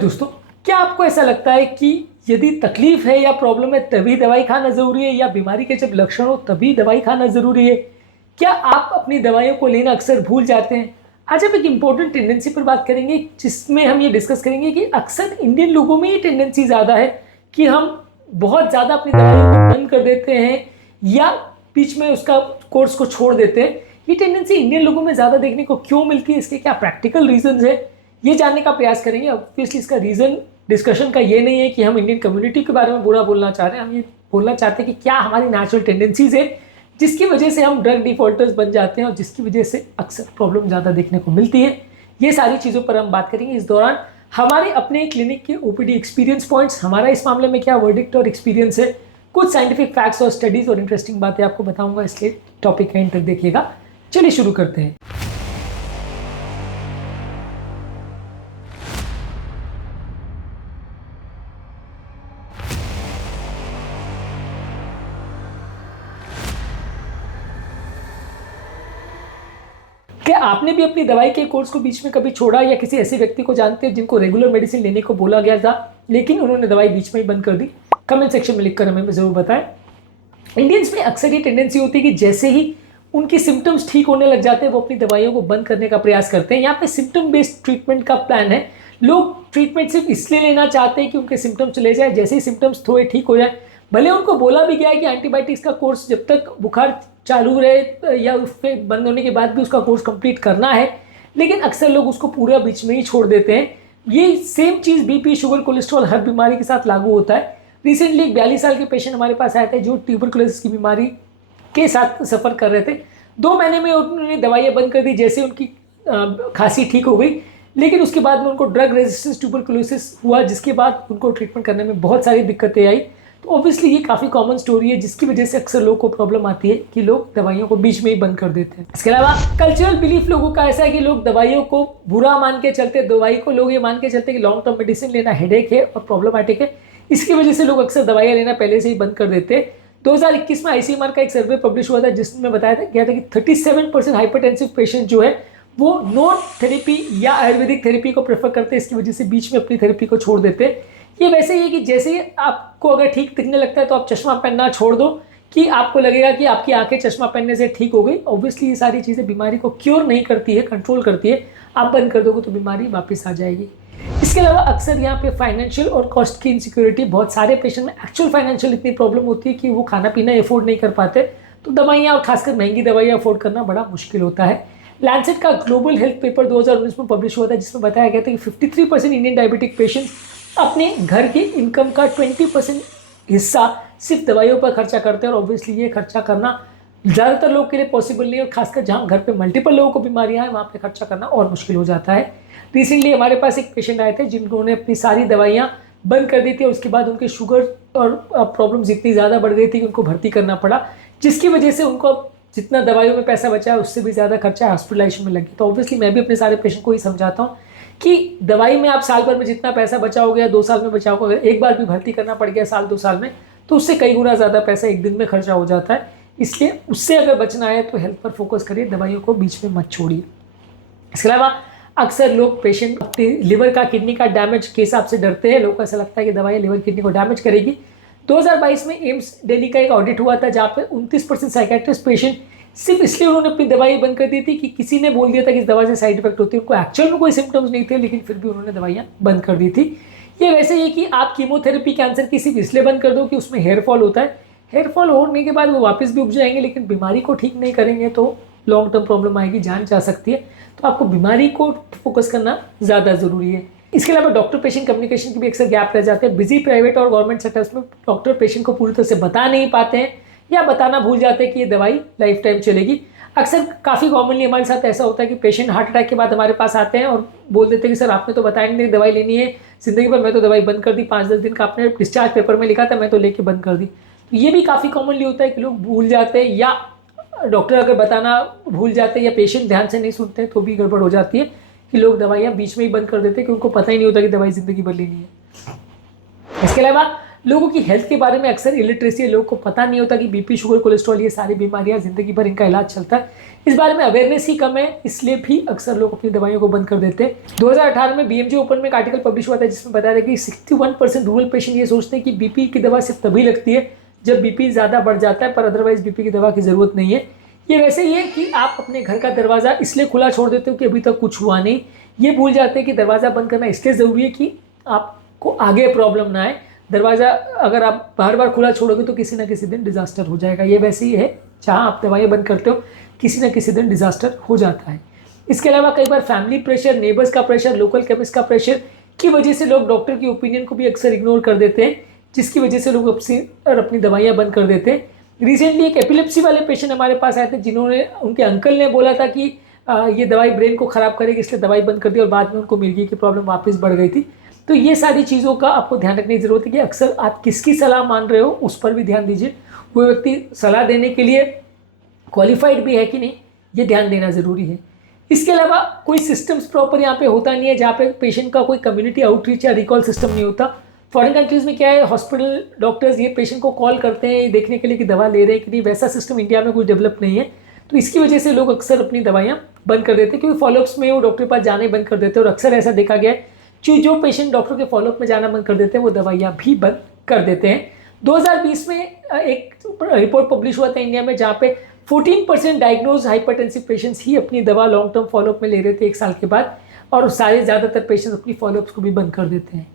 दोस्तों, क्या आपको ऐसा लगता है कि यदि तकलीफ है या प्रॉब्लम है तभी दवाई खाना ज़रूरी है, या बीमारी के जब लक्षण हो तभी दवाई खाना ज़रूरी है? क्या आप अपनी दवाइयों को लेना अक्सर भूल जाते हैं? आज हम एक इम्पोर्टेंट टेंडेंसी पर बात करेंगे, जिसमें हम ये डिस्कस करेंगे कि अक्सर इंडियन लोगों में ये टेंडेंसी ज़्यादा है कि हम बहुत ज़्यादा अपनी दवाइयों को बंद कर देते हैं या बीच में उसका कोर्स को छोड़ देते हैं। ये टेंडेंसी इंडियन लोगों में ज़्यादा देखने को क्यों मिलती है, इसके क्या प्रैक्टिकल रीजंस है, ये जानने का प्रयास करेंगे। ऑब्वियसली इसका रीज़न डिस्कशन का ये नहीं है कि हम इंडियन कम्युनिटी के बारे में बुरा बोलना चाह रहे हैं, हम ये बोलना चाहते हैं कि क्या हमारी नेचुरल टेंडेंसीज है जिसकी वजह से हम ड्रग डिफॉल्टर्स बन जाते हैं और जिसकी वजह से अक्सर प्रॉब्लम ज़्यादा देखने को मिलती है। ये सारी चीज़ों पर हम बात करेंगे। इस दौरान हमारे अपने क्लिनिक के ओपीडी एक्सपीरियंस पॉइंट्स, हमारा इस मामले में क्या वर्डिक्ट और एक्सपीरियंस है, कुछ साइंटिफिक फैक्ट्स और स्टडीज़ और इंटरेस्टिंग बातें आपको बताऊंगा, इसलिए टॉपिक का एंड तक देखिएगा। चलिए शुरू करते हैं। क्या आपने भी अपनी दवाई के कोर्स को बीच में कभी छोड़ा, या किसी ऐसे व्यक्ति को जानते हैं जिनको रेगुलर मेडिसिन लेने को बोला गया था लेकिन उन्होंने दवाई बीच में ही बंद कर दी? कमेंट सेक्शन में लिखकर हमें ज़रूर बताएं। इंडियंस में अक्सर ये टेंडेंसी होती है कि जैसे ही उनके सिम्टम्स ठीक होने लग जाते हैं वो अपनी दवाइयों को बंद करने का प्रयास करते हैं। यहाँ पे सिम्टम बेस्ड ट्रीटमेंट का प्लान है। लोग ट्रीटमेंट सिर्फ इसलिए लेना चाहते हैं कि उनके सिम्टम्स चले जाए, जैसे ही सिम्टम्स थोड़े ठीक हो जाए, भले उनको बोला भी गया है कि एंटीबायोटिक्स का कोर्स जब तक बुखार चालू रहे या उस पर बंद होने के बाद भी उसका कोर्स कंप्लीट करना है, लेकिन अक्सर लोग उसको पूरा बीच में ही छोड़ देते हैं। ये सेम चीज़ बीपी, शुगर, कोलेस्ट्रॉल हर बीमारी के साथ लागू होता है। रिसेंटली एक 42 साल के पेशेंट हमारे पास आए थे जो ट्यूबरकुलोसिस की बीमारी के साथ सफ़र कर रहे थे। 2 महीने में उन्होंने दवाइयाँ बंद कर दी, जैसे उनकी खांसी ठीक हो गई, लेकिन उसके बाद में उनको ड्रग रेजिस्टेंस ट्यूबरकुलोसिस हुआ, जिसके बाद उनको ट्रीटमेंट करने में बहुत सारी दिक्कतें आई। तो ऑब्वियसली ये काफ़ी कॉमन स्टोरी है, जिसकी वजह से अक्सर लोगों को प्रॉब्लम आती है कि लोग दवाइयों को बीच में ही बंद कर देते हैं। इसके अलावा कल्चरल बिलीफ लोगों का ऐसा है कि लोग दवाइयों को बुरा मान के चलते, दवाई को लोग ये मान के चलते कि लॉन्ग टर्म मेडिसिन लेना हेडेक है और प्रॉब्लमैटिक है। इसकी वजह से लोग अक्सर दवाइयाँ लेना पहले से ही बंद कर देते हैं। 2021 में आईसीएमआर का एक सर्वे पब्लिश हुआ था, जिसमें बताया गया था कि 37% हाइपरटेंसिव पेशेंट जो है वो नॉन थेरेपी या आयुर्वेदिक थेरेपी को प्रेफर करते हैं। इसकी वजह से बीच में अपनी थेरेपी को छोड़ देते हैं। ये वैसे ही है कि जैसे ही आपको अगर ठीक दिखने लगता है तो आप चश्मा पहनना छोड़ दो, कि आपको लगेगा कि आपकी आंखें चश्मा पहनने से ठीक हो गई। ऑब्वियसली ये सारी चीज़ें बीमारी को क्योर नहीं करती है, कंट्रोल करती है। आप बंद कर दोगे तो बीमारी वापस आ जाएगी। इसके अलावा अक्सर यहाँ पे फाइनेंशियल और कॉस्ट की इनसिक्योरिटी, बहुत सारे पेशेंट में एक्चुअल फाइनेंशियल इतनी प्रॉब्लम होती है कि वो खाना पीना अफोर्ड नहीं कर पाते, तो दवाइयाँ और खासकर महंगी दवाइयाँ अफोर्ड करना बड़ा मुश्किल होता है। लैंसेट का ग्लोबल हेल्थ पेपर 2019 में पब्लिश हुआ था, जिसमें बताया गया था कि 53% इंडियन डायबिटिक पेशेंट्स अपने घर की इनकम का 20% हिस्सा सिर्फ दवाइयों पर खर्चा करते हैं। और ऑब्वियसली ये खर्चा करना ज़्यादातर लोग के लिए पॉसिबल नहीं है, और खासकर जहाँ घर पे मल्टीपल लोगों को बीमारियाँ हैं वहाँ पे खर्चा करना और मुश्किल हो जाता है। रिसेंटली हमारे पास एक पेशेंट आए थे जिन्होंने अपनी सारी दवाइयाँ बंद कर दी थी, और उसके बाद उनके शुगर और प्रॉब्लम्स इतनी ज़्यादा बढ़ गई थी कि उनको भर्ती करना पड़ा, जिसकी वजह से उनको जितना दवाइयों में पैसा बचा है उससे भी ज़्यादा खर्चा हॉस्पिटलाइजेशन में लगी। तो ऑब्वियसली मैं भी अपने सारे पेशेंट को ही समझाता हूँ कि दवाई में आप साल भर में जितना पैसा बचाओगे या 2 साल में बचाओगे, अगर एक बार भी भर्ती करना पड़ गया साल 2 साल में, तो उससे कई गुना ज़्यादा पैसा एक दिन में खर्चा हो जाता है। इसलिए उससे अगर बचना है तो हेल्थ पर फोकस करिए, दवाइयों को बीच में मत छोड़िए। इसके अलावा अक्सर लोग पेशेंट अपने लिवर का, किडनी का डैमेज के हिसाब से डरते हैं। लोगों को ऐसा लगता है कि दवाई लिवर किडनी को डैमेज करेगी। 2022 में एम्स दिल्ली का एक ऑडिट हुआ था, जहाँ पे 29% साइकेट्रिस्ट पेशेंट सिर्फ इसलिए उन्होंने अपनी दवाई बंद कर दी थी कि किसी ने बोल दिया था कि इस दवा से साइड इफेक्ट होती है। उनको एक्चुअल में कोई सिम्टम्स नहीं थे, लेकिन फिर भी उन्होंने दवाइयाँ बंद कर दी थी। ये वैसे ही कि आप कीमोथेरेपी कैंसर की सिर्फ इसलिए बंद कर दो कि उसमें हेयर फॉल होता है। हेयर फॉल होने के बाद वो वापस भी उग जाएंगे, लेकिन बीमारी को ठीक नहीं करेंगे तो लॉन्ग टर्म प्रॉब्लम आएगी, जान जा सकती है। तो आपको बीमारी को फोकस करना ज़्यादा ज़रूरी है। इसके अलावा डॉक्टर पेशेंट कम्युनिकेशन की भी अक्सर गैप रह जाते हैं। बिजी प्राइवेट और गवर्नमेंट सेक्टर्स में डॉक्टर पेशेंट को पूरी तरह से बता नहीं पाते हैं, या बताना भूल जाते हैं कि ये दवाई लाइफ टाइम चलेगी। अक्सर काफ़ी कॉमनली हमारे साथ ऐसा होता है कि पेशेंट हार्ट अटैक के बाद हमारे पास आते हैं और बोल देते हैं कि सर आपने तो बताया नहीं दवाई लेनी है ज़िंदगी भर, मैं तो दवाई बंद कर दी, 5-10 दिन का आपने डिस्चार्ज पेपर में लिखा था, मैं तो लेके बंद कर दी। तो ये भी काफ़ी कॉमनली होता है कि लोग भूल जाते हैं, या डॉक्टर अगर बताना भूल जाते हैं, या पेशेंट ध्यान से नहीं सुनते हैं, तो भी गड़बड़ हो जाती है कि लोग दवाइयाँ बीच में ही बंद कर देते हैं कि उनको पता ही नहीं होता कि दवाई ज़िंदगी भर लेनी है। इसके अलावा लोगों की हेल्थ के बारे में अक्सर इलिटरेसी है, लोगों को पता नहीं होता कि बीपी, शुगर, कोलेस्ट्रॉल ये सारी बीमारियां ज़िंदगी भर इनका इलाज चलता है। इस बारे में अवेयरनेस ही कम है, इसलिए भी अक्सर लोग अपनी दवाइयों को बंद कर देते हैं। 2018 में BMJ ओपन में एक आर्टिकल पब्लिश हुआ था जिसमें बताया था कि 61% रूरल पेशेंट ये सोचते हैं कि बीपी की दवा सिर्फ तभी लगती है जब बीपी ज़्यादा बढ़ जाता है, पर अदरवाइज बीपी की दवा की ज़रूरत नहीं है। ये वैसे ही है कि आप अपने घर का दरवाज़ा इसलिए खुला छोड़ देते हो कि अभी तक कुछ हुआ नहीं। ये भूल जाते हैं कि दरवाज़ा बंद करना इसलिए ज़रूरी है कि आपको आगे प्रॉब्लम ना आए। दरवाज़ा अगर आप बार बार खुला छोड़ोगे तो किसी ना किसी दिन डिज़ास्टर हो जाएगा। ये वैसे ही है, जहाँ आप दवाइयाँ बंद करते हो किसी न किसी दिन डिज़ास्टर हो जाता है। इसके अलावा कई बार फैमिली प्रेशर, नेबर्स का प्रेशर, लोकल केमिस्ट का प्रेशर की वजह से लोग डॉक्टर की ओपिनियन को भी अक्सर इग्नोर कर देते हैं, जिसकी वजह से लोग अपनी दवाइयाँ बंद कर देते हैं। रिसेंटली एक एपिलेप्सी वाले पेशेंट हमारे पास आए थे जिन्होंने, उनके अंकल ने बोला था कि ये दवाई ब्रेन को ख़राब करेगी, इसलिए दवाई बंद कर दी और बाद में उनको मिर्गी की प्रॉब्लम वापस बढ़ गई थी। तो ये सारी चीज़ों का आपको ध्यान रखने की ज़रूरत है कि अक्सर आप किसकी सलाह मान रहे हो उस पर भी ध्यान दीजिए। वो व्यक्ति सलाह देने के लिए क्वालिफाइड भी है कि नहीं, ये ध्यान देना ज़रूरी है। इसके अलावा कोई सिस्टम्स प्रॉपर यहाँ पे होता नहीं है, जहाँ पे पेशेंट का कोई कम्युनिटी आउटरीच या रिकॉल सिस्टम नहीं होता। फॉरेन कंट्रीज़ में क्या है, हॉस्पिटल डॉक्टर्स ये पेशेंट को कॉल करते हैं देखने के लिए कि दवा ले रहे हैं कि नहीं, वैसा सिस्टम इंडिया में कुछ डेवलप नहीं है। तो इसकी वजह से लोग अक्सर अपनी दवाइयाँ बंद कर देते हैं, क्योंकि फॉलोअप्स में वो डॉक्टर के पास जाने बंद कर देते हैं। और अक्सर ऐसा देखा गया है कि जो पेशेंट डॉक्टर के फॉलोअप में जाना बंद कर देते हैं वो दवाइयाँ भी बंद कर देते हैं। 2020 में एक रिपोर्ट पब्लिश हुआ था इंडिया में, जहाँ पे 14% डायग्नोज हाइपरटेंसिव पेशेंट्स ही अपनी दवा लॉन्ग टर्म फॉलोअप में ले रहे थे 1 साल के बाद, और सारे ज़्यादातर पेशेंट्स अपनी फॉलोअप्स को भी बंद कर देते हैं।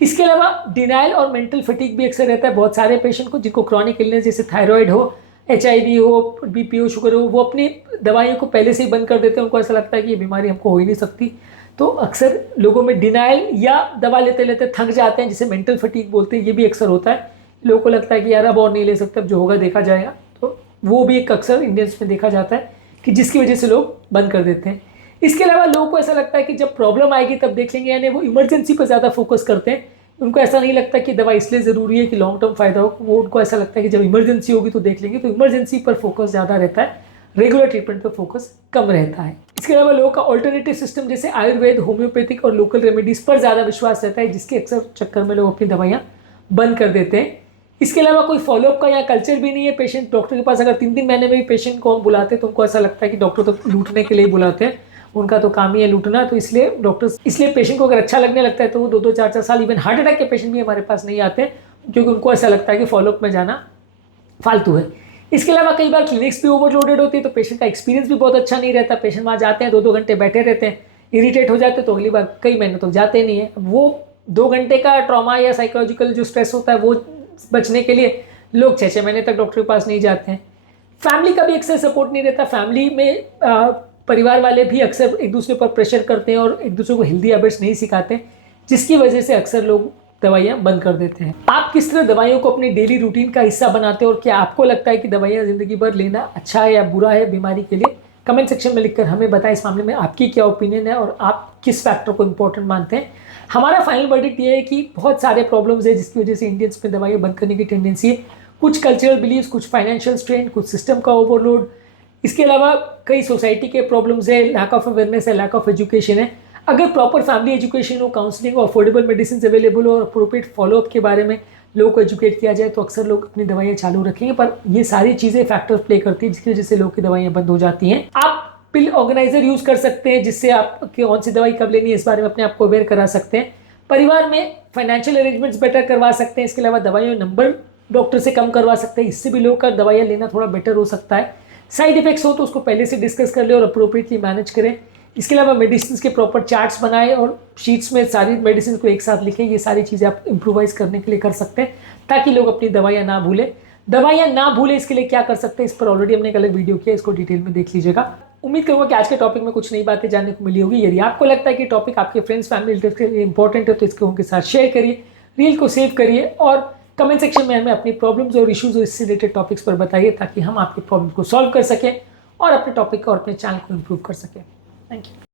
इसके अलावा डिनाइल और मेंटल फटीग भी अक्सर रहता है बहुत सारे पेशेंट को, जिनको क्रॉनिक इलनेस जैसे थायराइड हो, HIV हो, BP हो, शुगर हो, वो अपनी दवाइयों को पहले से ही बंद कर देते हैं। उनको ऐसा लगता है कि ये बीमारी हमको हो ही नहीं सकती। तो अक्सर लोगों में डिनाइल या दवा लेते लेते थक जाते हैं, जिसे मेंटल फटीग बोलते हैं, ये भी अक्सर होता है। लोगों को लगता है कि यार अब और नहीं ले सकते, अब जो होगा देखा जाएगा। तो वो भी एक अक्सर इंडियंस में देखा जाता है कि जिसकी वजह से लोग बंद कर देते हैं। इसके अलावा लोगों को ऐसा लगता है कि जब प्रॉब्लम आएगी तब देख लेंगे, यानी वो इमरजेंसी पर ज़्यादा फोकस करते हैं। उनको ऐसा नहीं लगता कि दवा इसलिए ज़रूरी है कि लॉन्ग टर्म फायदा हो, वो उनको ऐसा लगता है कि जब इमरजेंसी होगी तो देख लेंगे। तो इमरजेंसी पर फोकस ज़्यादा रहता है, रेगुलर ट्रीटमेंट पर फोकस कम रहता है। इसके अलावा लोगों का ऑल्टरनेटिव सिस्टम जैसे आयुर्वेद, होम्योपैथिक और लोकल रेमेडीज़ पर ज़्यादा विश्वास रहता है, जिसके अक्सर चक्कर में लोग अपनी दवाइयाँ बंद कर देते हैं। इसके अलावा कोई फॉलोअप का यहाँ कल्चर भी नहीं है। पेशेंट डॉक्टर के पास अगर 3-3 महीने में भी पेशेंट को हम बुलाते हैं तो उनको ऐसा लगता है कि डॉक्टर तो लूटने के लिए ही बुलाते हैं, उनका तो काम ही है लूटना। तो इसलिए पेशेंट को अगर अच्छा लगने लगता है तो वो 2-2, 4-4 साल, इवन हार्ट अटैक के पेशेंट भी हमारे पास नहीं आते, क्योंकि उनको ऐसा लगता है कि फॉलोअप में जाना फालतू है। इसके अलावा कई बार क्लिनिक्स भी ओवरलोडेड होती है, तो पेशेंट का एक्सपीरियंस भी बहुत अच्छा नहीं रहता। पेशेंट वहाँ जाते हैं, 2-2 घंटे बैठे रहते हैं, इरिटेट हो जाते हैं, तो अगली बार कई महीने तक जाते नहीं है। वो 2 घंटे का ट्रॉमा या साइकोलॉजिकल जो स्ट्रेस होता है वो बचने के लिए लोग 6-6 महीने तक डॉक्टर के पास नहीं जाते हैं। फैमिली का भी अक्सर सपोर्ट नहीं रहता। फैमिली में परिवार वाले भी अक्सर एक दूसरे पर प्रेशर करते हैं और एक दूसरे को हेल्दी हैबिट्स नहीं सिखाते, जिसकी वजह से अक्सर लोग दवाइयाँ बंद कर देते हैं। आप किस तरह दवाइयों को अपनी डेली रूटीन का हिस्सा बनाते हैं, और क्या आपको लगता है कि दवाइयाँ ज़िंदगी भर लेना अच्छा है या बुरा है बीमारी के लिए? कमेंट सेक्शन में लिखकर हमें बताएं इस मामले में आपकी क्या ओपिनियन है और आप किस फैक्टर को इंपॉर्टेंट मानते हैं। हमारा फाइनल वर्डिक्ट ये है कि बहुत सारे प्रॉब्लम्स है जिसकी वजह से इंडियंस में दवाइयाँ बंद करने की टेंडेंसी है। कुछ कल्चरल बिलीव्स, कुछ फाइनेंशियल स्ट्रेन, कुछ सिस्टम का ओवरलोड, इसके अलावा कई सोसाइटी के प्रॉब्लम्स है, लैक ऑफ अवेयरनेस है, लैक ऑफ एजुकेशन है। अगर प्रॉपर फैमिली एजुकेशन हो, काउंसलिंग हो, अफोर्डेबल मेडिसिन अवेलेबल हो और अप्रोप्रिएट फॉलोअप के बारे में लोगों को एजुकेट किया जाए तो अक्सर लोग अपनी दवाइयाँ चालू रखेंगे। पर ये सारी चीज़ें फैक्टर्स प्ले करती है जिसकी वजह से लोग की दवाइयाँ बंद हो जाती हैं। आप पिल ऑर्गेनाइजर यूज़ कर सकते हैं, जिससे आप कौन सी दवाई कब लेनी है इस बारे में अपने आप को अवेयर करा सकते हैं। परिवार में फाइनेंशियल अरेंजमेंट्स बेटर करवा सकते हैं। इसके अलावा दवाइयों नंबर डॉक्टर से कम करवा सकते हैं, इससे भी लोग का दवाइयाँ लेना थोड़ा बेटर हो सकता है। साइड इफेक्ट्स हो तो उसको पहले से डिस्कस कर ले और अप्रोप्रिएटली मैनेज करें। इसके अलावा मेडिसिन के प्रॉपर चार्ट्स बनाएं और शीट्स में सारी मेडिसिन को एक साथ लिखें। ये सारी चीज़ें आप इम्प्रोवाइज़ करने के लिए कर सकते हैं ताकि लोग अपनी दवाइयाँ ना भूलें। दवाइयाँ ना भूलें इसके लिए क्या कर सकते हैं, इस पर ऑलरेडी हमने एक अलग वीडियो किया, इसको डिटेल में देख लीजिएगा। उम्मीद करूँगा कि आज के टॉपिक में कुछ नई बातें जानने को मिली होगी। यदि आपको लगता है कि टॉपिक आपके फ्रेंड्स, फैमिली, रिलेटिव्स के लिए इंपॉर्टेंट है तो इसको उनके साथ शेयर करिए, रील को सेव करिए और कमेंट सेक्शन में हमें अपनी प्रॉब्लम्स और इश्यूज और इससे रिलेटेड टॉपिक्स पर बताइए ताकि हम आपकी प्रॉब्लम को सॉल्व कर सकें और अपने टॉपिक को और अपने चैनल को इम्प्रूव कर सकें। Thank you.